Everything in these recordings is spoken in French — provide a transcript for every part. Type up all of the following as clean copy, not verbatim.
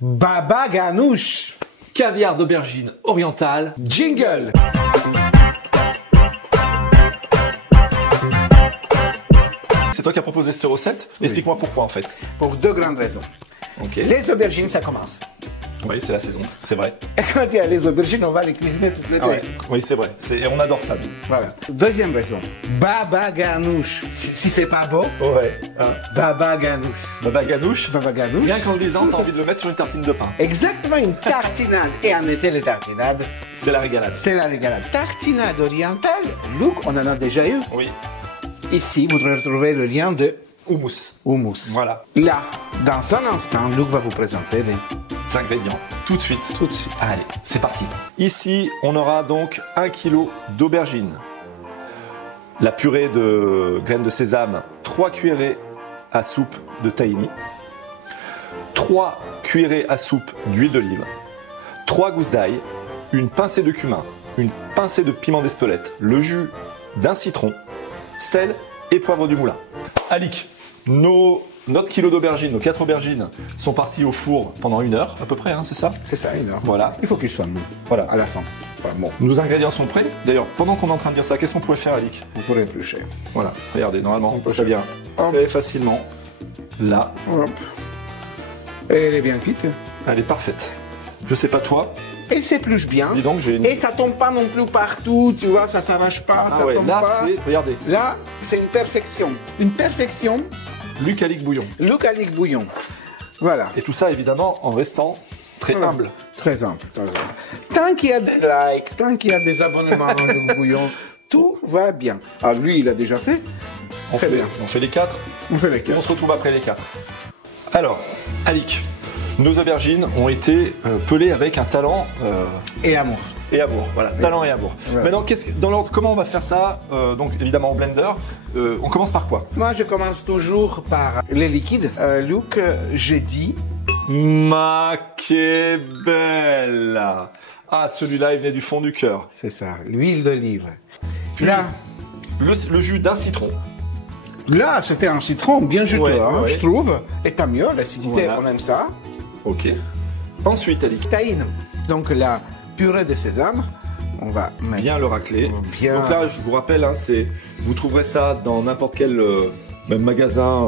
Baba ganoush. Caviar d'aubergine orientale. Jingle. C'est toi qui as proposé cette recette. Explique-moi pourquoi en fait. Pour deux grandes raisons. Ok. Les aubergines, ça commence. Oui, c'est la saison, c'est vrai. Et quand il y a les aubergines, on va les cuisiner toute l'été. Ah ouais. Oui, c'est vrai. Et on adore ça. Nous. Voilà. Deuxième raison. Baba ganoush. Si c'est pas beau, Ouais. baba ganoush. Baba ganouche. Baba ganoush. Rien qu'en le disant, t'as envie de le mettre sur une tartine de pain. Exactement, une tartinade. Et en été, les tartinades, C'est la régalade. c'est la régalade. Tartinade orientale, Luc, on en a déjà eu. Oui. Ici, vous retrouvez le lien de Houmous. houmous. Voilà. Là, dans un instant, Luc va vous présenter des... 5 ingrédients. Tout de suite. Tout de suite. Allez, c'est parti. Ici, on aura donc 1 kg d'aubergines. La purée de graines de sésame, 3 cuillerées à soupe de tahini. 3 cuillerées à soupe d'huile d'olive. 3 gousses d'ail. Une pincée de cumin. Une pincée de piment d'Espelette. Le jus d'un citron. Sel et poivre du moulin. Alik, notre kilo d'aubergines, nos 4 aubergines, sont parties au four pendant 1 heure, à peu près, hein, c'est ça? C'est ça, une heure. Voilà. Il faut qu'il soit mou. Voilà. À la fin. Voilà, bon. Nos ingrédients sont prêts. D'ailleurs, pendant qu'on est en train de dire ça, qu'est-ce qu'on pourrait faire, Alik? Vous pourrez éplucher. Voilà, regardez, normalement, peut ça vient Hop. très facilement. Là, Hop. Et elle est bien cuite. elle est parfaite. Je sais pas toi, Elle s'épluche bien. dis donc, j'ai une... Et ça tombe pas non plus partout, tu vois, ça s'arrache pas, Ah ça ouais, tombe là, pas. c'est... Regardez, Là, c'est une perfection. Une perfection, Luc Alik Bouillon. localique bouillon. Voilà. Et tout ça, évidemment, en restant très Voilà. humble. Très simple, très simple. Tant qu'il y a des likes, tant qu'il y a des abonnements dans le bouillon, tout va bien. Ah, lui, il a déjà fait. On Très fait, bien. on fait les 4 On fait les et on quatre. se retrouve après les 4. Alors, Alik, nos aubergines ont été pelées avec un talent Et amour. et amour. Voilà, talent et amour. Ouais. Maintenant, dans l'ordre, comment on va faire ça? Donc, évidemment, au blender. On commence par quoi? Moi, je commence toujours par les liquides. Luc, j'ai dit... Ma que belle! Ah, celui-là, il venait du fond du cœur. C'est ça, l'huile d'olive. Puis, Là, le jus d'un citron. là, c'était un citron bien juteux, Ouais, hein, ouais. je trouve. Et tant mieux, l'acidité, Voilà. on aime ça. Ok. Ensuite, Alik, Tahine. Donc la purée de sésame, on va mettre... bien le racler. Bien. Donc là, je vous rappelle, hein, vous trouverez ça dans n'importe quel même magasin.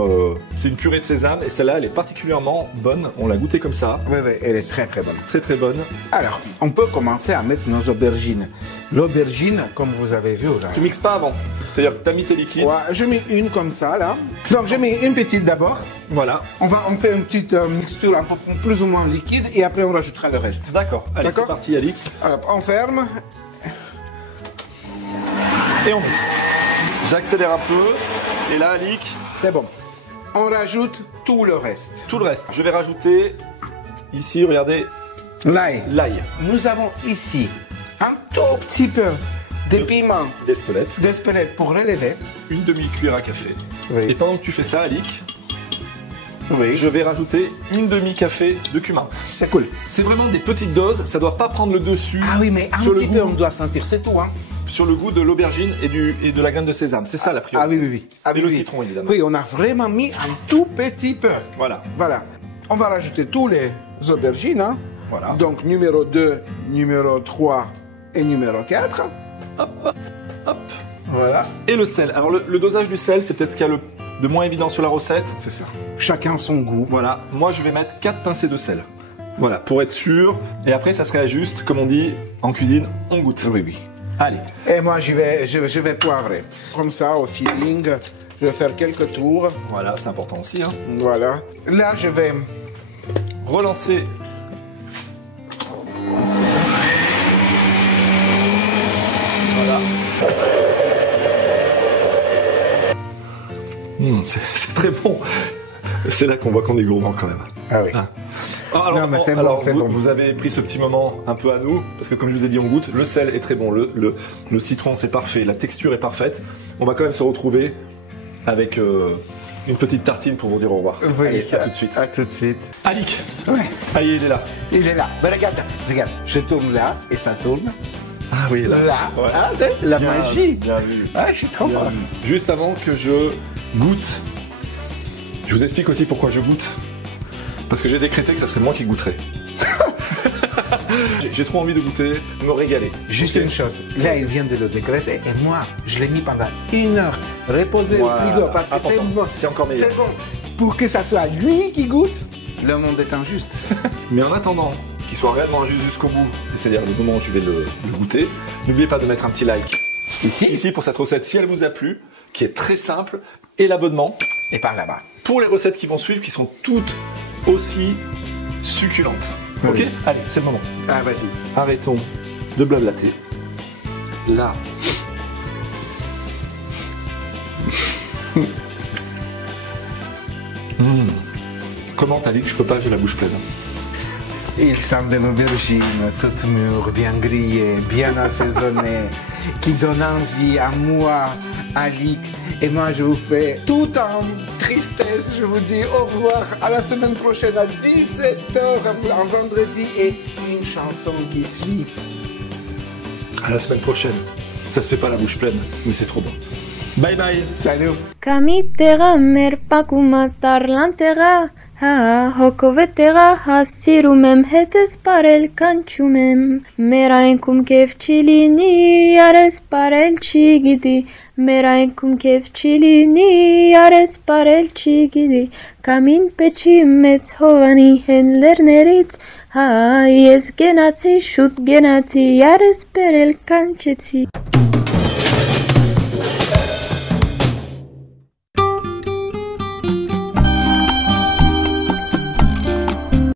C'est une purée de sésame et celle-là, elle est particulièrement bonne. On l'a goûtée comme ça. Oui, oui, elle est très très bonne. Très très bonne. Alors, on peut commencer à mettre nos aubergines. L'aubergine, comme vous avez vu là. Tu mixes pas avant. C'est-à-dire que tu as mis tes liquides. Ouais, je mets une comme ça là. Donc j'ai mis une petite d'abord. Voilà. On fait une petite mixture un peu plus ou moins liquide et après on rajoutera le reste. D'accord. Allez, D'accord. c'est parti, Alik. Alors, on ferme. Et on mixe. J'accélère un peu. Et là, Alik, C'est bon. On rajoute tout le reste. tout le reste. Je vais rajouter ici, regardez, L'ail. l'ail, Nous avons ici un tout petit peu de piment d'Espelette, d'Espelette pour relever. une demi-cuillère à café. Oui. Et pendant que tu fais ça, Alik, Oui. je vais rajouter une demi-café de cumin. C'est cool. C'est vraiment des petites doses, ça doit pas prendre le dessus Ah oui, mais un sur, le petit peu on goût, doit sentir, c'est tout, hein. sur le goût de l'aubergine et de la graine de sésame. C'est ça la priorité. Ah oui, oui, oui. Ah, Et oui, le oui. citron, évidemment. Oui, on a vraiment mis un tout petit peu. Voilà. Voilà. On va rajouter tous les aubergines, hein. Voilà. Donc numéro 2, numéro 3 et numéro 4. Hop. Voilà. Et le sel. Alors le dosage du sel, c'est peut-être ce qu'il y a de moins évident sur la recette. C'est ça. Chacun son goût. Voilà. Moi, je vais mettre 4 pincées de sel. Voilà, pour être sûr. Et après, ça se réajuste. Comme on dit en cuisine, on goûte. Oui, oui. Allez. Et moi, je vais poivrer. Comme ça, au feeling, je vais faire quelques tours. Voilà, c'est important aussi. Hein. Voilà. Là, je vais... Relancer. Voilà. C'est très bon. C'est là qu'on voit qu'on est gourmand quand même. Ah oui. Alors, Non, mais c'est bon, alors, c'est vous, bon. vous avez pris ce petit moment un peu à nous, parce que comme je vous ai dit, on goûte. Le sel est très bon, le citron c'est parfait, la texture est parfaite. On va quand même se retrouver avec une petite tartine pour vous dire au revoir. Oui. Allez, à tout de suite. À tout de suite. Alik, Ouais. allez, il est là. Il est là. Mais regarde, regarde. Je tourne là et ça tourne Ah oui, là. Ouais. Ah, la Bien, magie. Bien vu. Ah, je suis trop Bien fort. vu. Juste avant que je goûte, je vous explique aussi pourquoi je goûte. Parce que j'ai décrété que ça serait moi qui goûterais. J'ai trop envie de goûter, de me régaler. Juste une chose, là il vient de le décréter et moi je l'ai mis pendant 1 heure reposé au frigo parce que c'est bon. C'est encore meilleur. C'est bon. Pour que ça soit lui qui goûte, le monde est injuste. Mais en attendant qu'il soit réellement injuste jusqu'au bout, c'est-à-dire le moment où je vais le goûter, n'oubliez pas de mettre un petit like ici pour cette recette si elle vous a plu, qui est très simple, et l'abonnement. Et par là-bas. Pour les recettes qui vont suivre, qui sont toutes aussi succulentes. Ok, Oui. allez, c'est le moment. Ah vas-y. Arrêtons de blablater. Là. Comment t'as dit que je peux pas, j'ai la bouche pleine. Il semble une aubergine toute mûre, bien grillée, bien assaisonnée, qui donne envie à moi, à Lick. Et moi, je vous fais tout en tristesse. Je vous dis au revoir à la semaine prochaine à 17h, en vendredi, et une chanson qui suit. À la semaine prochaine. Ça se fait pas la bouche pleine, mais c'est trop bon. Bye bye. Salut. Կամիտեղա մեր պակումա տառլանտեղա հա հոգովետեղա հա սիրում եմ հետս բարել կանչում եմ մեր այնքում կեվ չի լինի արես բարել չի գիտի մեր այնքում կեվ չի լինի արես բարել չի գիտի կամին պեչի մեծ հովանի հեն լերներից հա ես գնացի շուտ գնացի արես բերել կանչեցի